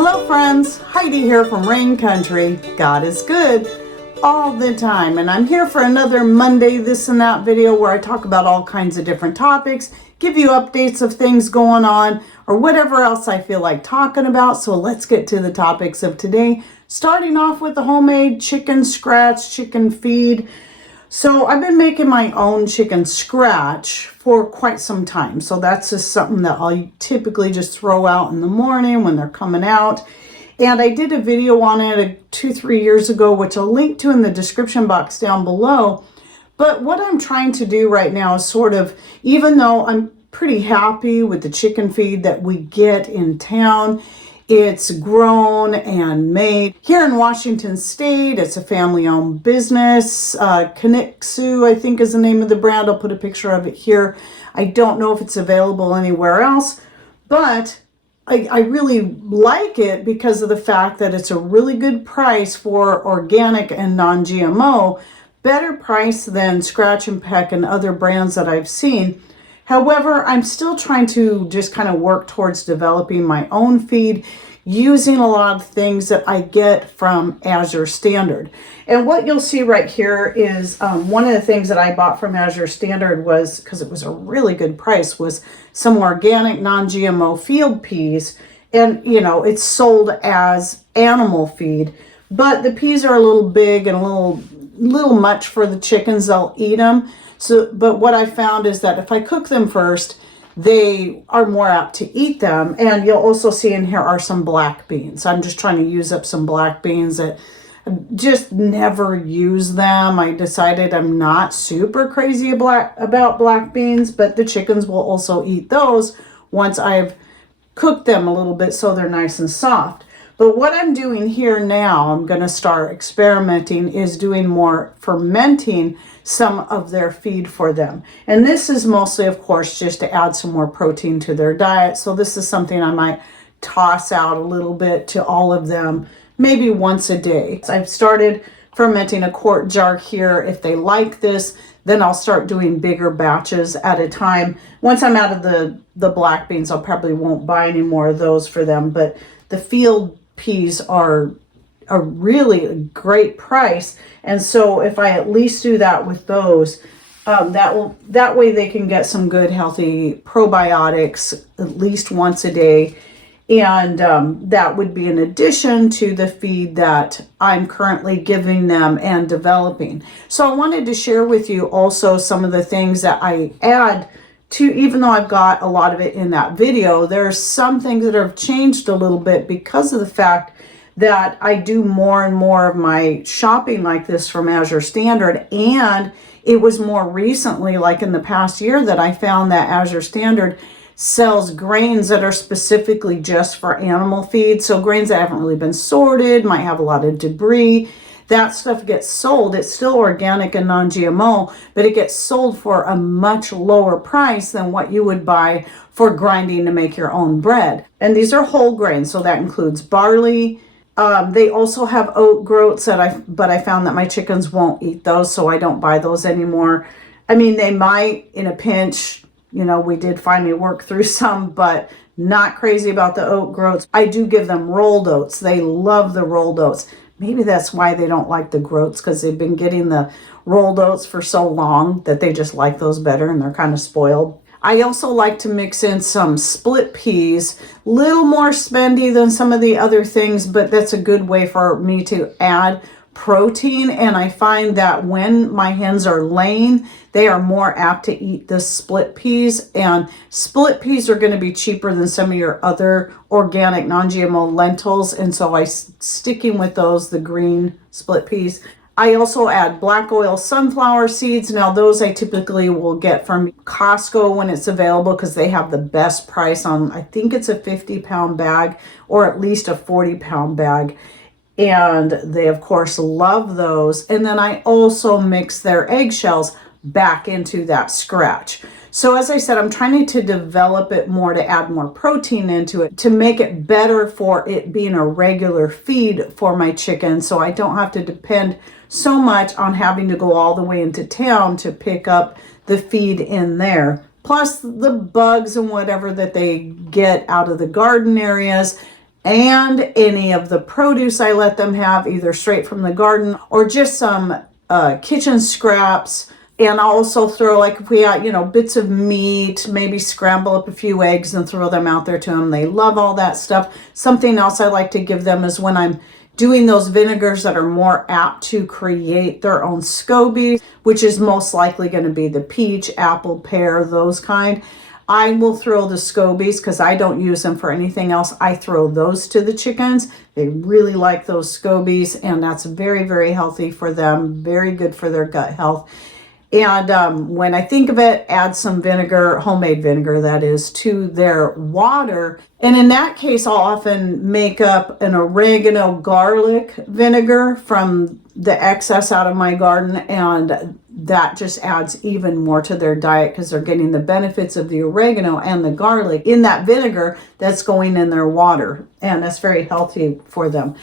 Hello friends, Heidi here from Rain Country. God is good all the time, and I'm here for another Monday this and that video where I talk about all kinds of different topics, give you updates of things going on or whatever else I feel like talking about. So let's get to the topics of today, starting off with the homemade chicken scratch, chicken feed. So I've been making my own chicken scratch for quite some time. So that's just something that I'll typically just throw out in the morning when they're coming out. And I did a video on it 2-3 years ago, which I'll link to in the description box down below. But what I'm trying to do right now is sort of, even though I'm pretty happy with the chicken feed that we get in town, it's grown and made here in Washington State. It's a family-owned business. Kanixu, I think, is the name of the brand. I'll put a picture of it here. I don't know if it's available anywhere else, but I really like it because of the fact that it's a really good price for organic and non-GMO. Better price than Scratch and Peck and other brands that I've seen. However, I'm still trying to just kind of work towards developing my own feed using a lot of things that I get from Azure Standard. And what you'll see right here is one of the things that I bought from Azure Standard was, because it was a really good price, was some organic non-GMO field peas. And, you know, it's sold as animal feed, but the peas are a little big and a little much for the chickens. They'll eat them. So, but what I found is that if I cook them first, they are more apt to eat them. And you'll also see in here are some black beans. I'm just trying to use up some black beans that just never use them. I decided I'm not super crazy about black beans, but the chickens will also eat those once I've cooked them a little bit so they're nice and soft. But what I'm doing here now, I'm going to start experimenting, is doing more fermenting some of their feed for them. And this is mostly, of course, just to add some more protein to their diet. So this is something I might toss out a little bit to all of them, maybe once a day. So I've started fermenting a quart jar here. If they like this, then I'll start doing bigger batches at a time. Once I'm out of the black beans, I probably won't buy any more of those for them. But the field peas are a really great price, and so if I at least do that with those, that way they can get some good healthy probiotics at least once a day, and that would be in addition to the feed that I'm currently giving them and developing. So I wanted to share with you also some of the things that I add to, even though I've got a lot of it in that video, there's some things that have changed a little bit because of the fact that I do more and more of my shopping like this from Azure Standard. And it was more recently, like in the past year, that I found that Azure Standard sells grains that are specifically just for animal feed. So grains that haven't really been sorted, might have a lot of debris. That stuff gets sold. It's still organic and non-GMO, but it gets sold for a much lower price than what you would buy for grinding to make your own bread. And these are whole grains, so that includes barley. They also have oat groats but I found that my chickens won't eat those, so I don't buy those anymore. I mean, they might in a pinch. You know, we did finally work through some, but not crazy about the oat groats. I do give them rolled oats. They love the rolled oats. Maybe that's why they don't like the groats, because they've been getting the rolled oats for so long that they just like those better and they're kind of spoiled. I also like to mix in some split peas, little more spendy than some of the other things, but that's a good way for me to add protein. And I find that when my hens are laying, they are more apt to eat the split peas, and split peas are going to be cheaper than some of your other organic non-GMO lentils. And so I'm sticking with those, the green split peas. I also add black oil sunflower seeds. Now those I typically will get from Costco when it's available, because they have the best price on, I think it's a 50-pound bag or at least a 40-pound bag. And they, of course, love those. And then I also mix their eggshells back into that scratch. So as I said, I'm trying to develop it more, to add more protein into it, to make it better for it being a regular feed for my chickens, so I don't have to depend so much on having to go all the way into town to pick up the feed in there. Plus the bugs and whatever that they get out of the garden areas. and any of the produce I let them have, either straight from the garden or just some kitchen scraps. And I'll also throw, like if we got, bits of meat, maybe scramble up a few eggs and throw them out there to them. They love all that stuff. Something else I like to give them is when I'm doing those vinegars that are more apt to create their own scobies, which is most likely going to be the peach, apple, pear, those kind. I will throw the scobies because I don't use them for anything else. I throw those to the chickens. They really like those scobies, and that's very, very healthy for them. Very good for their gut health. And when I think of it, add some vinegar, homemade vinegar that is, to their water. And in that case, I'll often make up an oregano garlic vinegar from the excess out of my garden, and that just adds even more to their diet because they're getting the benefits of the oregano and the garlic in that vinegar that's going in their water, and that's very healthy for them.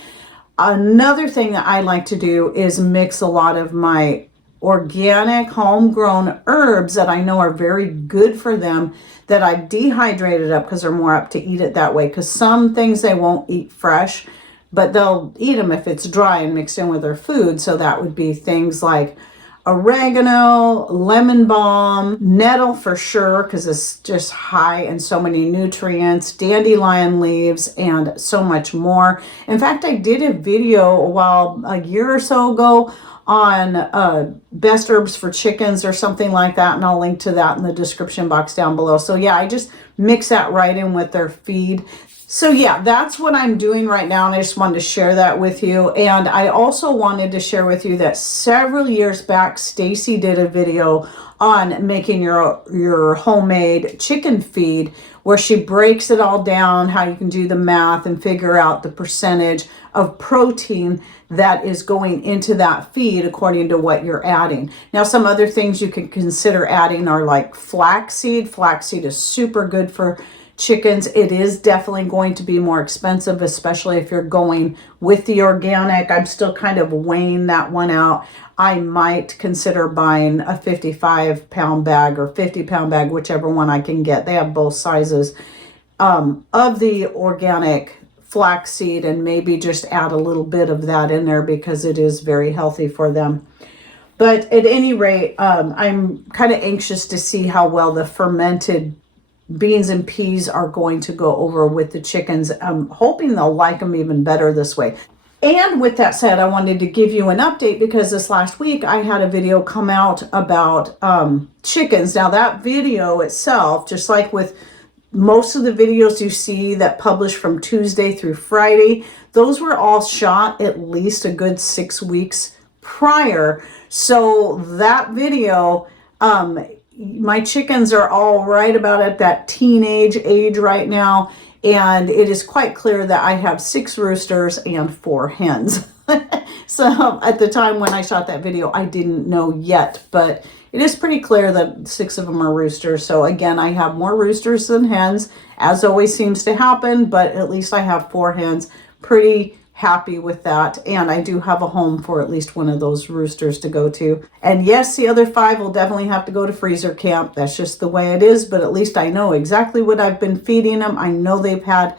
Another thing that I like to do is mix a lot of my organic homegrown herbs that I know are very good for them, that I've dehydrated up because they're more apt to eat it that way, because some things they won't eat fresh, but they'll eat them if it's dry and mixed in with their food. So that would be things like oregano, lemon balm, nettle for sure, because it's just high in so many nutrients, dandelion leaves, and so much more. In fact, I did a video a year or so ago on best herbs for chickens or something like that, and I'll link to that in the description box down below. So yeah, I just mix that right in with their feed. So yeah, that's what I'm doing right now, and I just wanted to share that with you. And I also wanted to share with you that several years back, Stacy did a video on making your homemade chicken feed, where she breaks it all down, how you can do the math and figure out the percentage of protein that is going into that feed according to what you're adding. Now, some other things you can consider adding are like flaxseed. Flaxseed is super good for chickens. It is definitely going to be more expensive, especially if you're going with the organic. I'm still kind of weighing that one out. I might consider buying a 55-pound bag or 50-pound bag, whichever one I can get. They have both sizes of the organic flaxseed, and maybe just add a little bit of that in there because it is very healthy for them. But at any rate, I'm kind of anxious to see how well the fermented beans and peas are going to go over with the chickens. I'm hoping they'll like them even better this way. And with that said, I wanted to give you an update because this last week I had a video come out about chickens. Now that video itself, just like with most of the videos you see that publish from Tuesday through Friday, those were all shot at least a good 6 weeks prior. So that video, my chickens are all right about at that teenage age right now. And it is quite clear that I have 6 roosters and 4 hens. So at the time when I shot that video, I didn't know yet, but it is pretty clear that 6 of them are roosters. So again, I have more roosters than hens, as always seems to happen, but at least I have 4 hens. Pretty happy with that. And I do have a home for at least one of those roosters to go to. And yes, the other 5 will definitely have to go to freezer camp. That's just the way it is, but at least I know exactly what I've been feeding them. I know they've had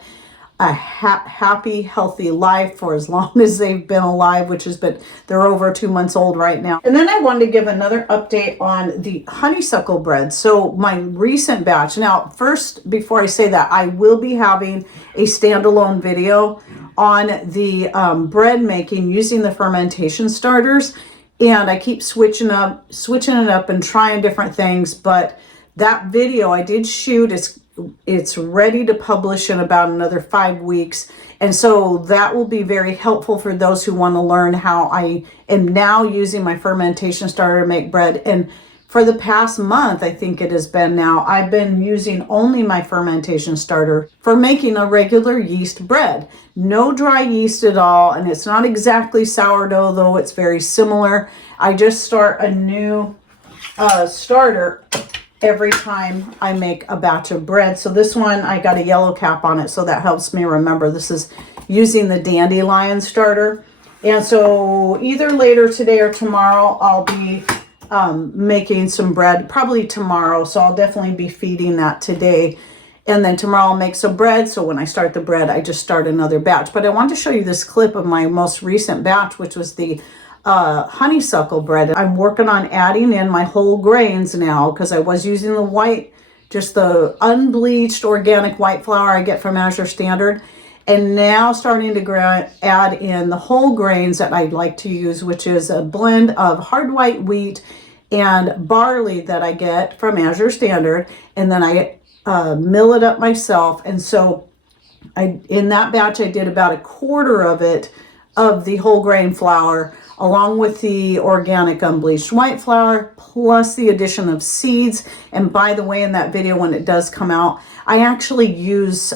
a happy, healthy life for as long as they've been alive, which has been, they're over 2 months old right now. And then I wanted to give another update on the honeysuckle bread. So my recent batch. Now, first, before I say that, I will be having a standalone video on the bread making using the fermentation starters. And I keep switching it up and trying different things. But that video I did shoot, it's ready to publish in about another 5 weeks. And so that will be very helpful for those who want to learn how I am now using my fermentation starter to make bread. And for the past month, I think it has been now, I've been using only my fermentation starter for making a regular yeast bread. No dry yeast at all. And it's not exactly sourdough, though it's very similar. I just start a new starter every time I make a batch of bread. So this one, I got a yellow cap on it, so that helps me remember. This is using the dandelion starter. And so either later today or tomorrow, I'll be making some bread, probably tomorrow. So I'll definitely be feeding that today. And then tomorrow I'll make some bread. So when I start the bread, I just start another batch. But I want to show you this clip of my most recent batch, which was the honeysuckle bread. I'm working on adding in my whole grains now because I was using the white, just the unbleached organic white flour I get from Azure Standard. And now starting to add in the whole grains that I'd like to use, which is a blend of hard white wheat and barley that I get from Azure Standard. And then I mill it up myself. And so in that batch, I did about a quarter of it of the whole grain flour, along with the organic unbleached white flour, plus the addition of seeds. And by the way, in that video, when it does come out, I actually use,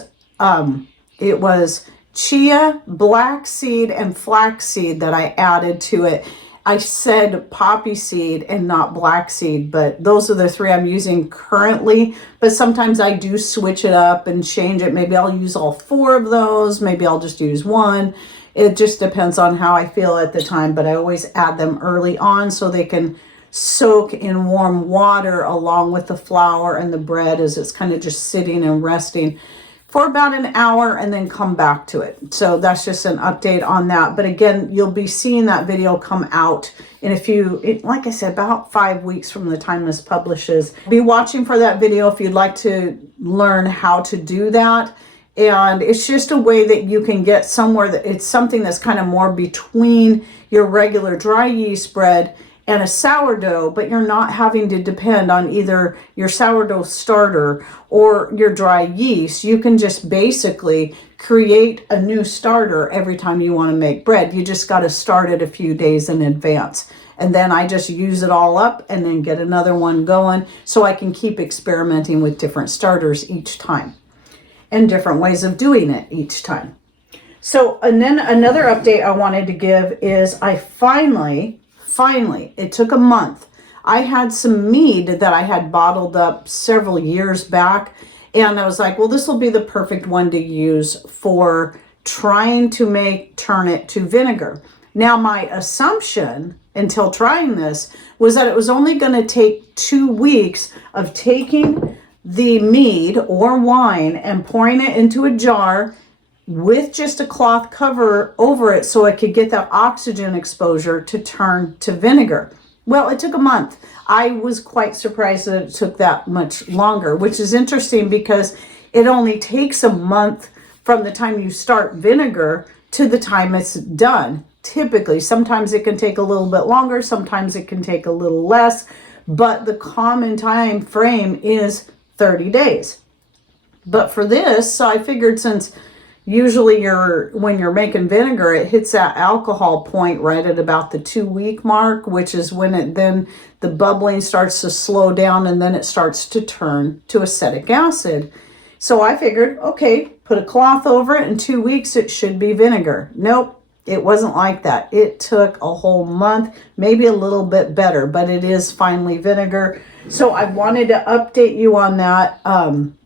it was chia, black seed, and flax seed that I added to it. I said poppy seed and not black seed, but those are the three I'm using currently. But sometimes I do switch it up and change it. Maybe I'll use all 4 of those. Maybe I'll just use 1. It just depends on how I feel at the time, but I always add them early on so they can soak in warm water along with the flour and the bread as it's kind of just sitting and resting for about an hour and then come back to it. So that's just an update on that. But again, you'll be seeing that video come out in a few, like I said, about 5 weeks from the time this publishes. Be watching for that video if you'd like to learn how to do that. And it's just a way that you can get somewhere that it's something that's kind of more between your regular dry yeast bread and a sourdough, but you're not having to depend on either your sourdough starter or your dry yeast. You can just basically create a new starter every time you want to make bread. You just got to start it a few days in advance. And then I just use it all up and then get another one going so I can keep experimenting with different starters each time and different ways of doing it each time. So, and then another update I wanted to give is I finally, it took a month. I had some mead that I had bottled up several years back, and I was like, well, this will be the perfect one to use for trying to turn it to vinegar. Now, my assumption until trying this was that it was only going to take 2 weeks of taking the mead or wine and pouring it into a jar with just a cloth cover over it so it could get that oxygen exposure to turn to vinegar. Well, it took a month. I was quite surprised that it took that much longer, which is interesting because it only takes a month from the time you start vinegar to the time it's done. Typically, sometimes it can take a little bit longer, sometimes it can take a little less, but the common time frame is 30 days. But for this, so I figured since usually when you're making vinegar, it hits that alcohol point right at about the 2-week mark, which is when then the bubbling starts to slow down and then it starts to turn to acetic acid. So I figured, okay, put a cloth over it. In 2 weeks, it should be vinegar. Nope, it wasn't like that. It took a whole month, maybe a little bit better, but it is finally vinegar. So I wanted to update you on that.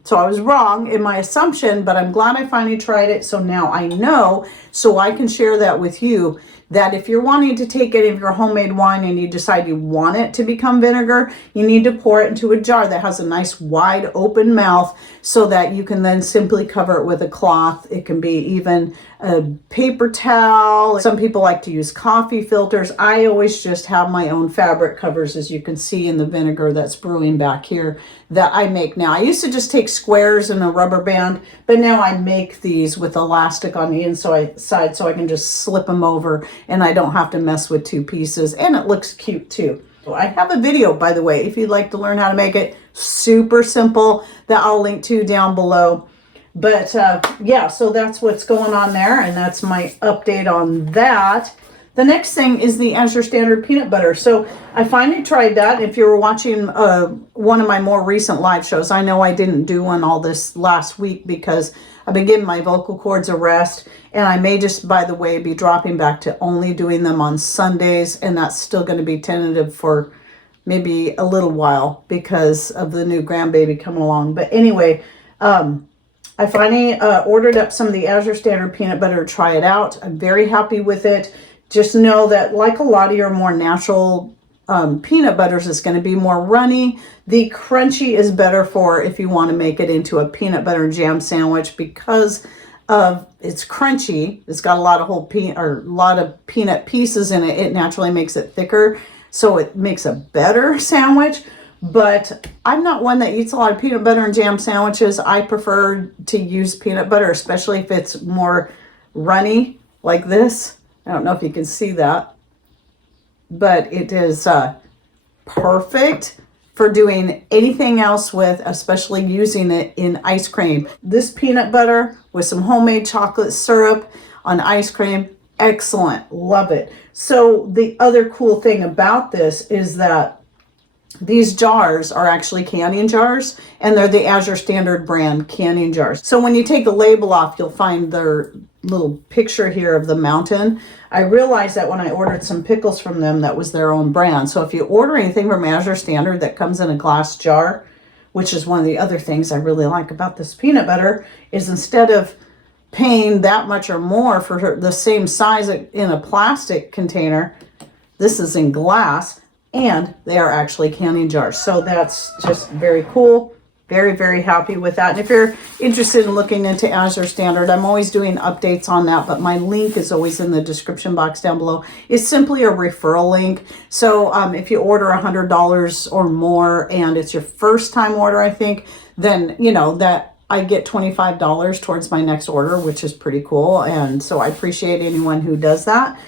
So I was wrong in my assumption, but I'm glad I finally tried it. So now I know, so I can share that with you, that if you're wanting to take any of your homemade wine and you decide you want it to become vinegar, you need to pour it into a jar that has a nice wide open mouth so that you can then simply cover it with a cloth. It can be even a paper towel. Some people like to use coffee filters. I always just have my own fabric covers, as you can see in the vinegar that's brewing back here that I make now. I used to just take squares and a rubber band, but now I make these with elastic on the inside so I can just slip them over and I don't have to mess with 2 pieces, and it looks cute too. I have a video, by the way, if you'd like to learn how to make it. Super simple, that I'll link to down below. But yeah, so that's what's going on there, and that's my update on that. The next thing is the Azure Standard peanut butter. So I finally tried that. If you were watching one of my more recent live shows, I know I didn't do one all this last week because I've been giving my vocal cords a rest, and I may just, by the way, be dropping back to only doing them on Sundays, and that's still going to be tentative for maybe a little while because of the new grandbaby coming along. But anyway, I finally ordered up some of the Azure Standard peanut butter to try it out. I'm very happy with it. Just know that, like a lot of your more natural peanut butters is going to be more runny. The crunchy is better for if you want to make it into a peanut butter and jam sandwich because of it's crunchy. It's got a lot of a lot of peanut pieces in it. It naturally makes it thicker, so it makes a better sandwich. But I'm not one that eats a lot of peanut butter and jam sandwiches. I prefer to use peanut butter, especially if it's more runny like this. I don't know if you can see that, but it is perfect for doing anything else with, especially using it in ice cream. This peanut butter with some homemade chocolate syrup on ice cream, excellent, love it. So the other cool thing about this is that these jars are actually canning jars, and they're the Azure Standard brand canning jars. So when you take the label off, you'll find their little picture here of the mountain. I realized that when I ordered some pickles from them, that was their own brand. So if you order anything from Azure Standard that comes in a glass jar, which is one of the other things I really like about this peanut butter, is instead of paying that much or more for the same size in a plastic container, this is in glass, and they are actually canning jars. So that's just very cool. Very, very happy with that. And if you're interested in looking into Azure Standard, I'm always doing updates on that, but my link is always in the description box down below. It's simply a referral link. So if you order $100 or more and it's your first time order, I think, then, you know, that I get $25 towards my next order, which is pretty cool. And so I appreciate anyone who does that.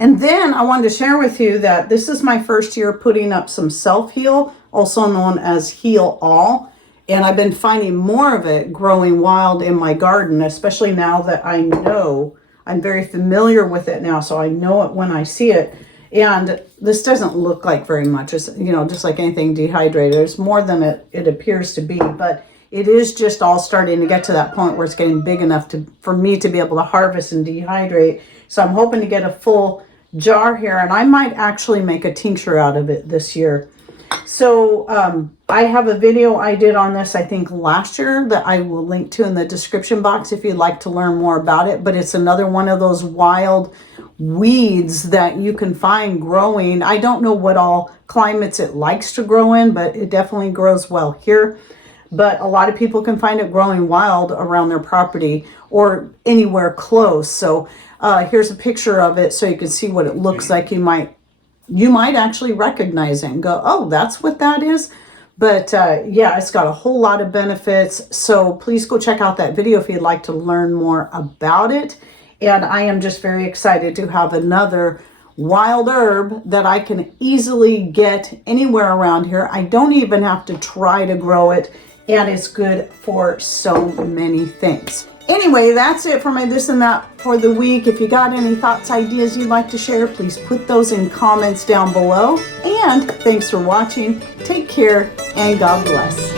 And then I wanted to share with you that this is my first year putting up some self-heal, also known as Heal All. And I've been finding more of it growing wild in my garden, especially now that I know I'm very familiar with it now. So I know it when I see it. And this doesn't look like very much. It's, you know, just like anything dehydrated. It's more than it appears to be. But it is just all starting to get to that point where it's getting big enough for me to be able to harvest and dehydrate. So I'm hoping to get a full jar here. And I might actually make a tincture out of it this year. So I have a video I did on this, I think last year, that I will link to in the description box if you'd like to learn more about it. But it's another one of those wild weeds that you can find growing. I don't know what all climates it likes to grow in, but it definitely grows well here. But a lot of people can find it growing wild around their property or anywhere close. So here's a picture of it so you can see what it looks like. You might actually recognize it and go, oh, that's what that is. But yeah, it's got a whole lot of benefits. So please go check out that video if you'd like to learn more about it. And I am just very excited to have another wild herb that I can easily get anywhere around here. I don't even have to try to grow it. And it's good for so many things. Anyway, that's it for my this and that for the week. If you got any thoughts, ideas you'd like to share, please put those in comments down below. And thanks for watching. Take care and God bless.